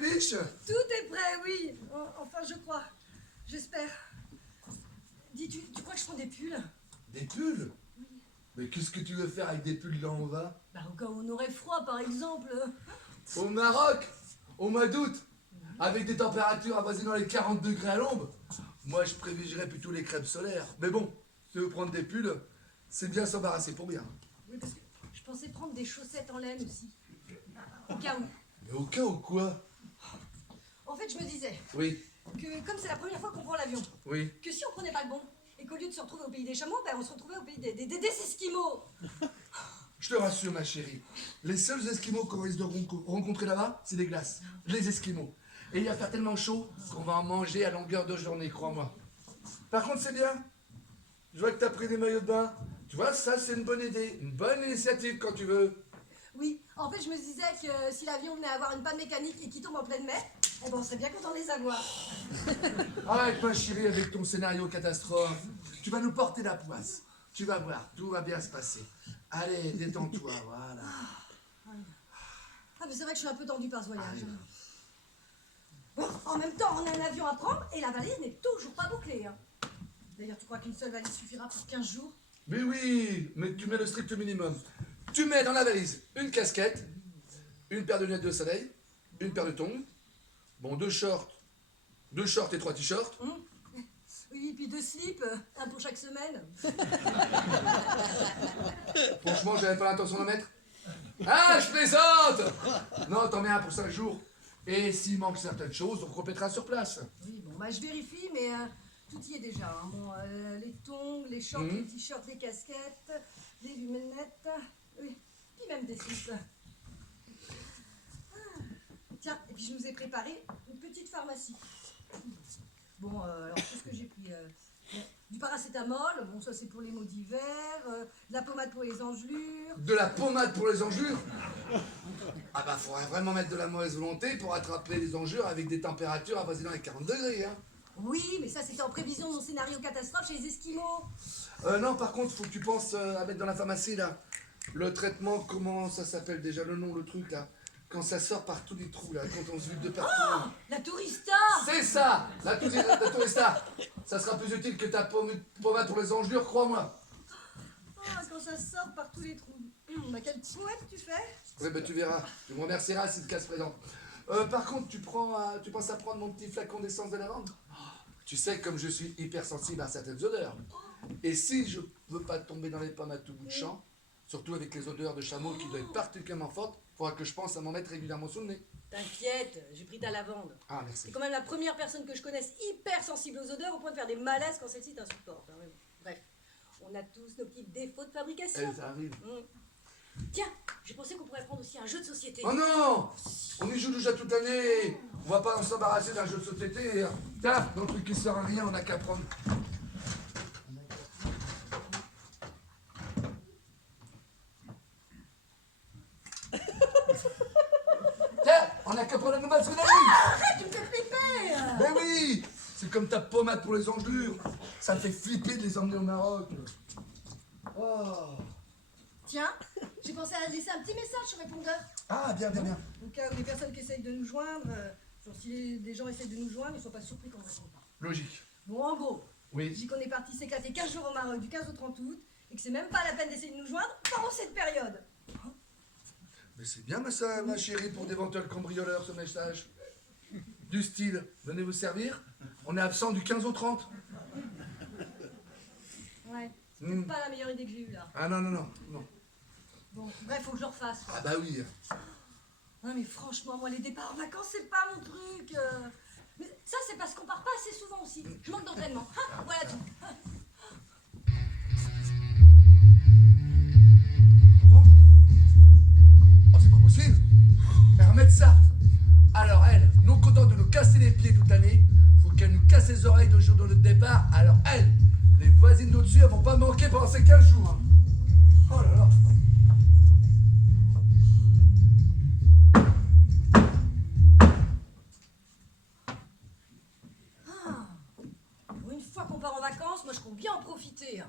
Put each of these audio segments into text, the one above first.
bibiche? Tout est prêt, oui. Enfin, je crois. J'espère. Dis, tu crois que je prends des pulls? Des pulls? Oui. Mais qu'est-ce que tu veux faire avec des pulls là où on va? Bah, au cas où on aurait froid, par exemple. Au Maroc? Au mois d'août? Avec des températures avoisinant les 40 degrés à l'ombre? Moi, je privilégierais plutôt les crèmes solaires. Mais bon, si tu veux prendre des pulls, c'est bien s'embarrasser pour bien. Oui, parce que je pensais prendre des chaussettes en laine aussi. Au cas où. Mais au cas où quoi? En fait, je me disais Oui, que comme c'est la première fois qu'on prend l'avion, oui. que si on prenait pas le bon, et qu'au lieu de se retrouver au pays des chameaux, ben on se retrouvait au pays des Esquimaux. Je te rassure, ma chérie. Les seuls Esquimaux qu'on risque de rencontrer là-bas, c'est des glaces. Les Esquimaux. Et il va faire tellement chaud qu'on va en manger à longueur de journée, crois-moi. Par contre, c'est bien. Je vois que tu as pris des maillots de bain. Tu vois, ça, c'est une bonne idée. Une bonne initiative quand tu veux. Oui, en fait, je me disais que si l'avion venait avoir une panne mécanique et qu'il tombe en pleine mer, eh ben on serait bien content de les avoir. Arrête, ma chérie, avec ton scénario catastrophe. Tu vas nous porter la poisse. Tu vas voir, tout va bien se passer. Allez, détends-toi, voilà. Ah, mais c'est vrai que je suis un peu tendue par ce voyage. Arrive. Bon, en même temps, on a un avion à prendre et la valise n'est toujours pas bouclée. Hein. D'ailleurs, tu crois qu'une seule valise suffira pour 15 jours? Mais oui, mais tu mets le strict minimum. Tu mets dans la valise une casquette, une paire de lunettes de soleil, une paire de tongs, bon, deux shorts et 3 t-shirts. Oui, puis 2 slips, un pour chaque semaine. Franchement, j'avais pas l'intention d'en mettre. Ah, je plaisante! Non, t'en mets un pour 5 jours. Et s'il manque certaines choses, on complétera sur place. Oui, bon, bah je vérifie, mais tout y est déjà. Hein. Bon, les tongs, les shorts, les t-shirts, les casquettes, les lunettes, oui, puis même des slips. Ah. Tiens, et puis je nous ai préparé une petite pharmacie. Bon, alors qu'est-ce que j'ai pris bon, du paracétamol, bon ça c'est pour les maux d'hiver, de la pommade pour les engelures. De la pommade pour les engelures? Ah bah, faudrait vraiment mettre de la mauvaise volonté pour attraper les engelures avec des températures avoisinant les 40 degrés, hein. Oui, mais ça c'était en prévision de mon scénario catastrophe chez les Esquimaux. Non, par contre, faut que tu penses à mettre dans la pharmacie, là. Le traitement, comment ça s'appelle déjà, le nom, le truc, là? Quand ça sort par tous les trous, là, quand on se vide de partout. Oh, la tourista. C'est ça, la tourista. Ça sera plus utile que ta pommade pour les engelures, crois-moi. Ah, quand ça sort par tous les trous. Bah quel poète tu fais. Oui, bah tu verras. Tu me remercieras si le cas se présente. Par contre, tu penses à prendre mon petit flacon d'essence de lavande? Tu sais, comme je suis hypersensible à certaines odeurs. Et si je veux pas tomber dans les pommes à tout bout de champ, surtout avec les odeurs de chameau qui doivent être particulièrement fortes, il faudra que je pense à m'en mettre régulièrement sous le nez. T'inquiète, j'ai pris ta lavande. Ah, merci. C'est quand même la première personne que je connaisse hyper sensible aux odeurs au point de faire des malaises quand celle-ci t'insupporte. Hein, mais bon. Bref, on a tous nos petits défauts de fabrication. Ça arrive. Tiens, j'ai pensé qu'on pourrait prendre aussi un jeu de société. Oh non! On y joue déjà toute l'année. On va pas s'embarrasser d'un jeu de société. Tiens, dans le truc qui sert à rien, on n'a qu'à prendre. Tiens, on n'a qu'à prendre la nouvelle Soudani. Arrête, tu me fais flipper. Ben oui! C'est comme ta pommade pour les engelures. Ça me fait flipper de les emmener au Maroc. Oh. Tiens, j'ai pensé à laisser un petit message sur répondeur. Ah, bien, bien, bien. Au cas où les personnes qui essayent de nous joindre, genre si des gens essayent de nous joindre, ils ne soient pas surpris qu'on ne réponde pas. Logique. Bon, en gros, je Oui. dis qu'on est parti s'éclater 15 jours au Maroc du 15 au 30 août et que c'est même pas la peine d'essayer de nous joindre pendant cette période. Mais c'est bien, ma chérie, pour d'éventuels cambrioleurs, ce message. Du style, venez vous servir. On est absent du 15 au 30. Ouais, c'est peut-être pas la meilleure idée que j'ai eue là. Ah non, non, non, non. Bon, bref, faut que je le refasse. Ah bah oui. Non mais franchement, moi les départs en vacances, c'est pas mon truc. Mais ça, c'est parce qu'on part pas assez souvent aussi. Je manque d'entraînement. Hein, voilà tout. Oh, c'est pas possible. Elle remet ça. Alors elle, non contente de nous casser les pieds toute l'année, faut qu'elle nous casse les oreilles 2 jours de notre départ. Alors elle, les voisines d'au-dessus, elles vont pas manquer pendant ces 15 jours. Hein. Oh là là. Pour une fois qu'on part en vacances, moi je compte bien en profiter. Hein.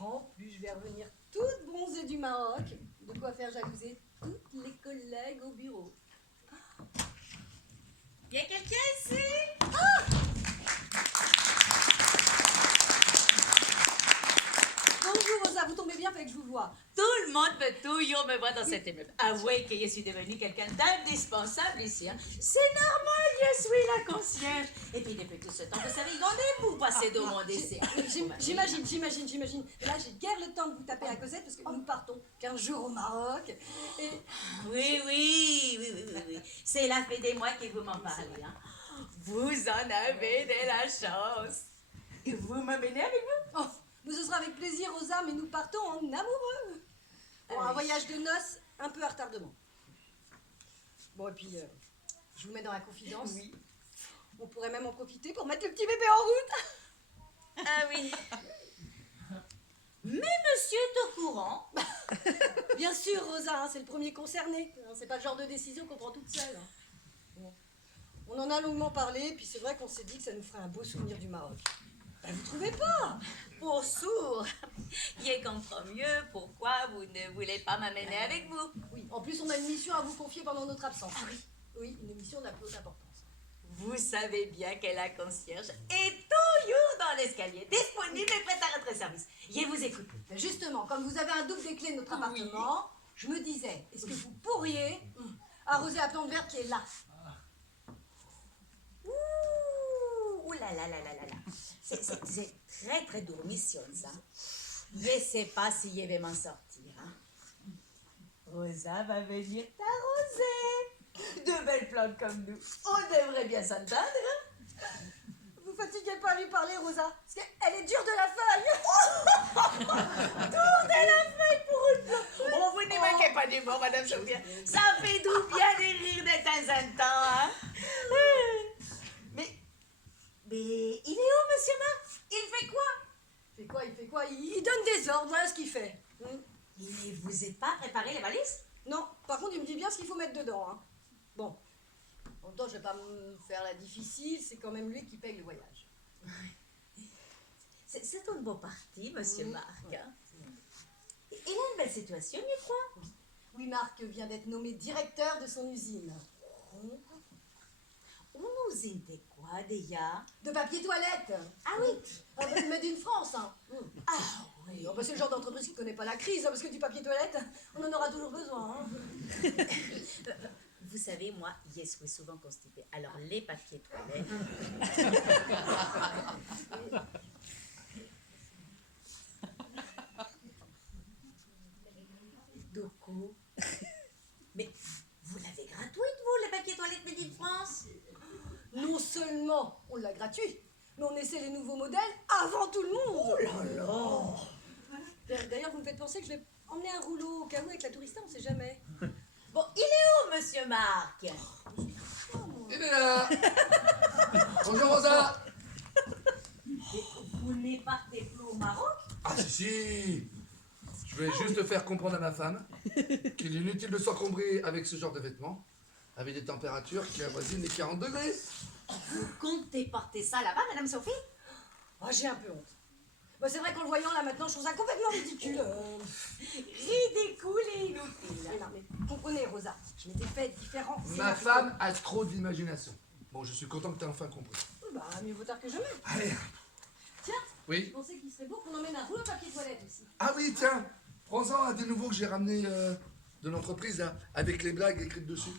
En plus, je vais revenir toute bronzée du Maroc. De quoi faire jalouser toutes les collègues au bureau. Y a quelqu'un ici? Bonjour Rosa, vous tombez bien, fait que je vous vois. Tout le monde veut toujours me voir dans cet immeuble. Avouez que je suis devenue quelqu'un d'indispensable ici. Hein. C'est normal, je suis la concierge. Et puis depuis tout ce temps, vous savez, vous passez de mon dessert. J'imagine. Là, j'ai guère le temps de vous taper à Cosette parce que nous partons 15 jours au Maroc. Et... Oui. C'est la fête des mois que vous m'en parlez. Hein. Vous en avez de la chance. Et vous m'emmenez avec vous? Oh, mais ce sera avec plaisir, Rosa, mais nous partons en amoureux. Bon, un voyage de noces un peu à retardement. Bon, et puis, je vous mets dans la confidence. Oui. On pourrait même en profiter pour mettre le petit bébé en route. Ah oui. Mais monsieur est au courant. Bien sûr, Rosa, hein, c'est le premier concerné. C'est pas le genre de décision qu'on prend toute seule. Bon. On en a longuement parlé, puis c'est vrai qu'on s'est dit que ça nous ferait un beau souvenir du Maroc. Ben, vous trouvez pas? Pour sourd. Je comprends mieux pourquoi vous ne voulez pas m'amener avec vous. Oui, en plus on a une mission à vous confier pendant notre absence. Ah oui? Oui, une mission de la plus haute importance. Vous savez bien que la concierge est toujours dans l'escalier, disponible et prête à votre service. Je vous écoute. Mais justement, comme vous avez un double des clés de notre appartement, je me disais, est-ce que vous pourriez arroser la plante verte qui est là? Ouh là là là là là là. C'est très très dur mission ça. Je sais pas si je vais m'en sortir. Hein. Rosa va venir t'arroser. De belles plantes comme nous. On devrait bien s'entendre. Hein. Vous fatiguez pas à lui parler, Rosa, parce qu'elle est dure de la feuille. Tour de la feuille pour une plante. Oh, vous ne manquez pas d'humour, Madame Sophia. Ça fait du bien de rire de temps en temps. Hein. Mais il est où, monsieur Marc? Il fait quoi? Il fait quoi? Il donne des ordres, voilà ce qu'il fait. Il vous a pas préparé les valises? Non, par contre, il me dit bien ce qu'il faut mettre dedans. Hein. Bon, en même temps, je vais pas me faire la difficile, c'est quand même lui qui paye le voyage. C'est une bonne partie, monsieur Marc. Hein. Il a une belle situation, je crois. Oui, Marc vient d'être nommé directeur de son usine. Une usine de quoi, déjà? De papier toilette. Ah oui. Mais d'une France. Hein. Ah oui. Oh, bah, c'est le genre d'entreprise qui ne connaît pas la crise, hein, parce que du papier toilette, on en aura toujours besoin. Hein. Vous savez, moi, je suis souvent constipée. Alors, les papiers toilettes... Du coup... Mais vous l'avez gratuite, vous, les papiers toilettes Made in France? Non seulement on l'a gratuit, mais on essaie les nouveaux modèles avant tout le monde. Oh là là. D'ailleurs, vous me faites penser que je vais emmener un rouleau au cas où avec la tourista, on sait jamais. Bon, il est où, monsieur Marc? Il est là. Bonjour Rosa. Vous ne partez plus au Maroc? Ah si. Je vais juste faire comprendre à ma femme qu'il est inutile de s'encombrer avec ce genre de vêtements, avec des températures qui avoisinent les 40 degrés. Vous comptez porter ça là-bas, Madame Sophie? Oh, j'ai un peu honte. Bah, c'est vrai qu'en le voyant là maintenant, je trouve ça complètement ridicule. Ridicule et inutile. Mais non, mais comprenez, Rosa, je m'étais fait différent. Ma femme a trop d'imagination. Bon, je suis content que tu aies enfin compris. Bah, mieux vaut tard que jamais. Allez. Tiens, je Oui. pensais qu'il serait beau qu'on emmène un rouleau papier toilette aussi. Ah oui, tiens. Prends-en un des nouveaux que j'ai ramené de l'entreprise, là, avec les blagues écrites dessus.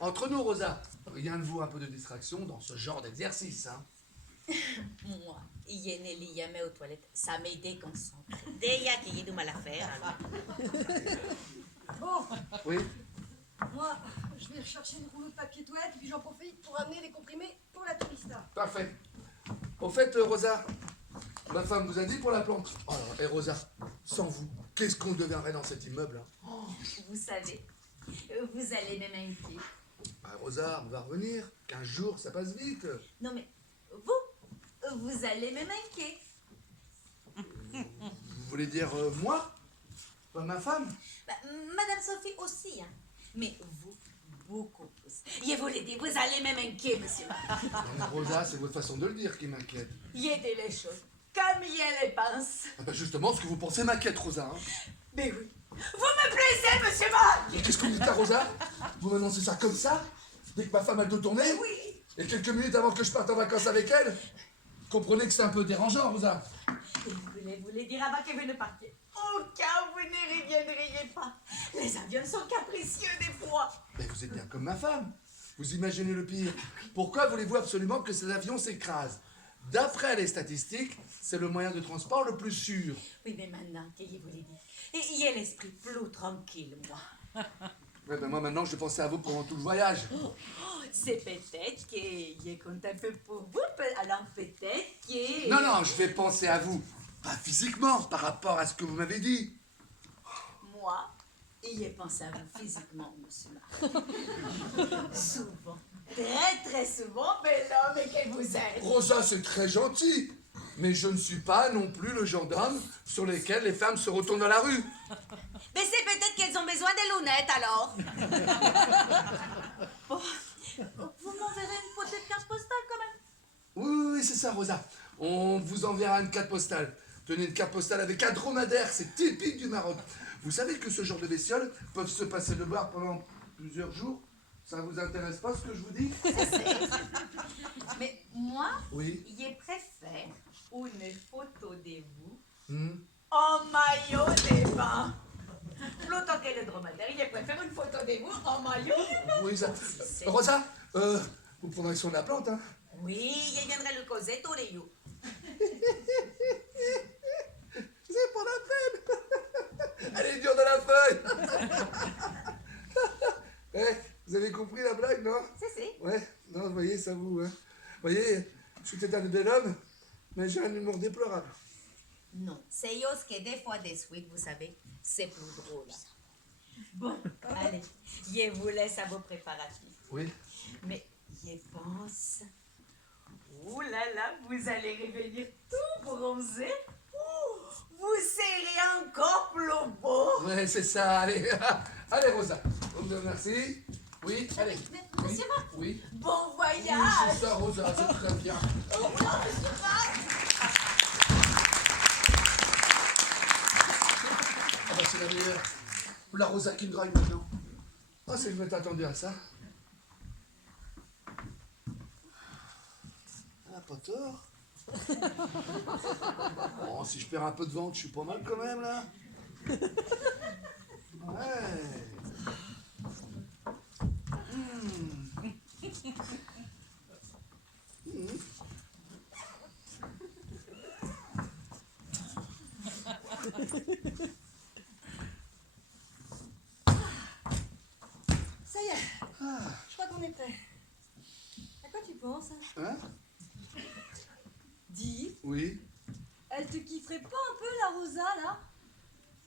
Entre nous, Rosa, rien ne vaut un peu de distraction dans ce genre d'exercice, hein. Moi, je ne lis jamais aux toilettes. Ça me déconcentre. Déjà qu'il y a du mal à faire. Bon, Oui. moi, je vais chercher le rouleau de papier toilette et puis j'en profite pour amener les comprimés pour la tourista. Parfait. Au fait, Rosa, ma femme vous a dit pour la plante. Alors, et Rosa, sans vous, qu'est-ce qu'on deviendrait dans cet immeuble, hein? Vous savez, vous allez me manquer. Bah, Rosa, on va revenir. 15 jours, ça passe vite. Non mais, vous allez me manquer. Vous voulez dire moi? Pas ma femme? Bah, Madame Sophie aussi, hein. Mais vous, beaucoup plus. Je vous l'ai dit, vous allez me manquer, monsieur. Non, mais Rosa, c'est votre façon de le dire qui m'inquiète. Il y a les choses comme je les pense. Ah bah justement, ce que vous pensez m'inquiète, Rosa. Hein. Mais oui, vous me plaisez, monsieur Marc. Mais qu'est-ce que vous dites à Rosa? Vous m'annoncez ça comme ça? Dès que ma femme a le dos tourné? Oui. Et quelques minutes avant que je parte en vacances avec elle, comprenez que c'est un peu dérangeant, Rosa. Et vous voulez dire avant que vous ne partiez? Au cas où vous ne reviendriez pas. Les avions sont capricieux des fois. Mais vous êtes bien comme ma femme. Vous imaginez le pire. Pourquoi voulez-vous absolument que ces avions s'écrasent? D'après les statistiques, c'est le moyen de transport le plus sûr. Oui, mais maintenant, qu'est-ce que vous voulez dire? Et il y a l'esprit plus tranquille, moi. Ouais, ben moi maintenant je pensais à vous pendant tout le voyage. C'est peut-être qu'il compte un peu pour vous, alors peut-être que... Non, non, je vais penser à vous. Pas physiquement, par rapport à ce que vous m'avez dit. Moi, il pense à vous physiquement, monsieur. Souvent. Très, très souvent, mais l'homme que vous êtes. Rosa, c'est très gentil. Mais je ne suis pas non plus le genre d'homme sur lesquels les femmes se retournent dans la rue. Mais c'est peut-être qu'elles ont besoin de lunettes, alors. Bon, vous m'enverrez une photo de carte postale, quand même. Oui, oui, c'est ça, Rosa. On vous enverra une carte postale. Tenez, une carte postale avec un dromadaire, c'est typique du Maroc. Vous savez que ce genre de bestioles peuvent se passer de bar pendant plusieurs jours? Ça vous intéresse pas ce que je vous dis? Mais moi, Oui. je préfère une photo de vous Hmm. en maillot de bain. Plutôt que le dromadaire, je préfère une photo de vous en maillot de bain. Oui, ça. Rosa, vous prendrez soin de la plante, hein? Oui, je viendrai le causer tous les jours. C'est pas la peine. Elle est dure de la feuille. Eh, vous avez compris la blague, non? C'est. Ouais, non, vous voyez, ça vous... Hein. Vous voyez, je suis peut-être un bel homme, mais j'ai un humour déplorable. Non, c'est juste que des fois, des suites, vous savez, c'est plus drôle. Bon, allez, je vous laisse à vos préparatifs. Oui. Mais je pense... Ouh là là, vous allez revenir tout bronzé. Ouh, vous serez encore plus beau. Ouais, c'est ça, allez. Allez, Rosa. Merci. Oui, allez. Mais, monsieur Marc, Oui. bon Oui, voyage. c'est ça, Rosa, c'est très bien. Au revoir, monsieur Marc. Ah bah c'est la meilleure. La Rosa qui me drague maintenant. Ah, c'est que je m'étais attendu à ça. Ah, pas tort. Bon, si je perds un peu de ventre, je suis pas mal quand même, là. Ouais. Ça y est, je crois qu'on est prêt. À quoi tu penses? Hein? Dis, Oui. elle te kifferait pas un peu la Rosa là?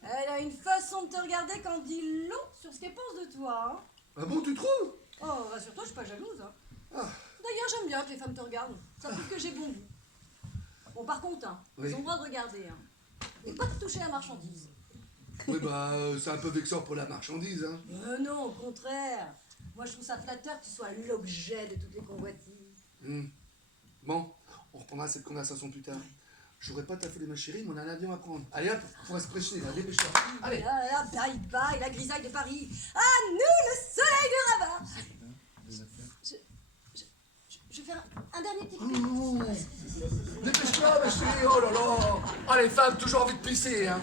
Elle a une façon de te regarder qu'en dit long sur ce qu'elle pense de toi. Hein. Ah bon, tu trouves? Oh, rassure-toi, je suis pas jalouse. Hein. Ah. D'ailleurs, j'aime bien que les femmes te regardent. Ça prouve que j'ai bon goût. Bon, par contre, hein, Oui. ils ont le droit de regarder. Hein. Et pas de toucher la marchandise. Oui, bah, c'est un peu vexant pour la marchandise, hein. Non, au contraire. Moi, je trouve ça flatteur que tu sois l'objet de toutes les convoitises. Bon, on reprendra cette conversation plus tard. J'aurais pas taffé ma chérie, mais on a un avion à prendre. Allez hop, faut se prêcher, là, dépêche-toi. Allez. Là, bye bye, la grisaille de Paris. À nous, le soleil de Rabat. Je vais faire un dernier petit coup. Ouh. Dépêche-toi, ma chérie, oh là là. Ah, les femmes, toujours envie de pisser, hein.